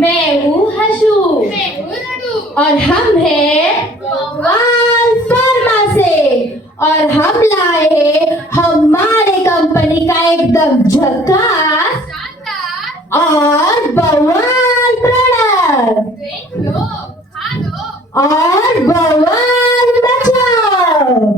मैं हूँ हशू और हम हैं वाल फार्मा से और हम लाए हैं हमारे कंपनी का एकदम झकास और बवाल प्रोडक्ट और बवाल बचाओ।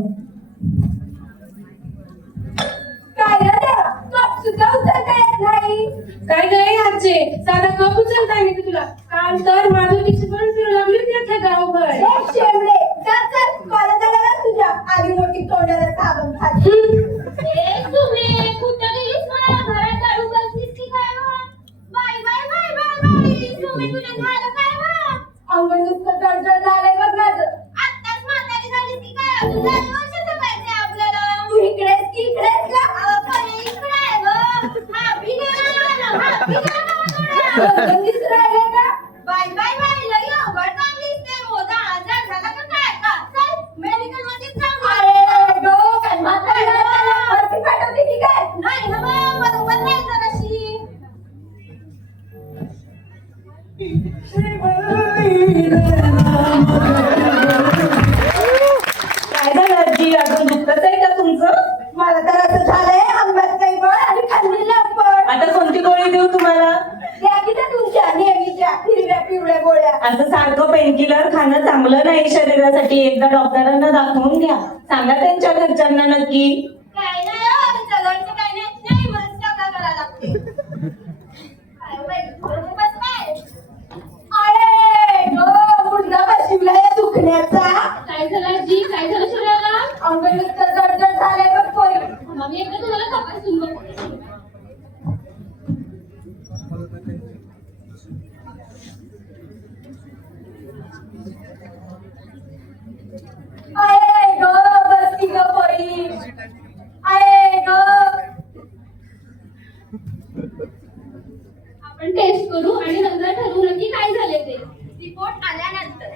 काय गं आजचे साधा कप उचलता नाही तुला काल तर माधुरीची पण फिरू लागली होती अख्ख्या गावभर. तुझ्या आधी मोठी तोंडाला साबण खाते. कुठं गेलीस मला घरात काढून बसलीस की काय मग? Bye bye bye bye bye तुम्ही तुझ्या झालं काय मग? अंग नुसतं जळजळ झालंय बघ माझं. आत्ताच म्हातारी झाली ती काय अजून लहान वर्षाचं पाहिजे आपल्याला. तू इकडेच की इकडेच का? अहो, पण इकडं आहे गं. हा बिना हा बिना गंगीच राहिले का? बाय बाय बाय लई अवघड काम दिसते मोठा आजार झाला का काय का चल मेडिकल मध्ये जाऊ. अरे गो काय म्हातारी झाली. वरती पाठवते की काय? नाही ना मग बरोबर नाही जराशी. काय झालं आजी अजून दुखत आहे का तुमचं? मला तर असं झालंय अंगात काही बळ आणि खाल्लेलं पण. आता कोणती गोळी देऊ तुम्हाला? द्या की त्या तुमच्या नेहमीच्या हिरव्या पिवळ्या गोळ्या. असं सारखं पेनकिलर खाणं चांगलं नाही शरीरासाठी. एकदा डॉक्टरांना दाखवून घ्या. सांगा त्यांच्या घरच्यांना नक्की. काय नाही हो, जगायचं काय नाही मला टाका करायला लागते. काय बाई, बस काय? अरे गो मुडदा बशिवलाय दुखण्याचा. काय झालं आजी? काय झालं शरीराला? अंग नुसतं जळजळ झालंय बघ पोरी. मी एकदा तुम्हाला तपासून बघते. अरे गो बस की गं पोरी. अरे गो. आपण टेस्ट करू आणि नंतर ठरवू नक्की काय झाले ते. रिपोर्ट आल्यानंतर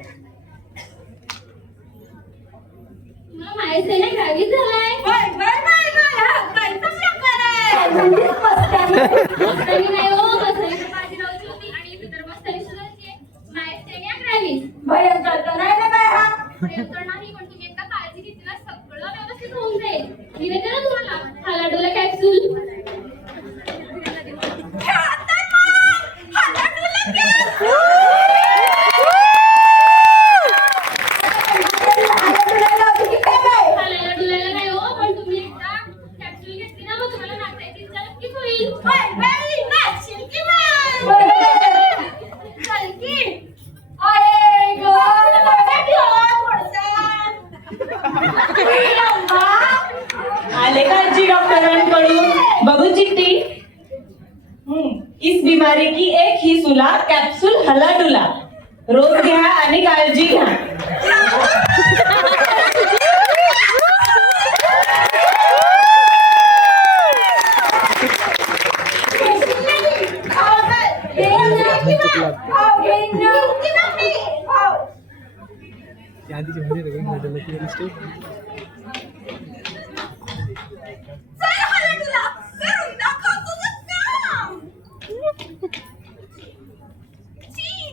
तुम्हाला माहिती आहे ना ग्रॅव्हिस झालाय. Bye bye bye bye. हा काय प्रकार आहे? म्हणजे मस्तानी. मस्तानी नाही हो, बसायची बाजीरावची होती आणि इथे तर मस्तानी सुद्धा मायस्थेनिया ग्रॅव्हिस. भयंकर तर नाही ना काय हा? भयंकर नाही पण तुम्ही एकदा काळजी घेतली ना सगळं व्यवस्थित होऊन जाईल. मी देते ना तुम्हाला हालाडोला कॅप्सूल. हालायला डुलायला नाही हो, पण तुम्ही एकदा कॅप्सूल घेतली ना मग तुम्हाला नाचायची इच्छा नक्कीच होईल. नाचशील की मग? चल की. अरे गो. आले का आजी डॉक्टरांकडून? बघू चिठ्ठी. इस बीमारी की एक ही सुला कॅप्सूल हलाडुला. रोज घ्या आणि काळजी घ्या. आधीची म्हणजे रेकॉर्डिंग झालेलं की स्टेप चीन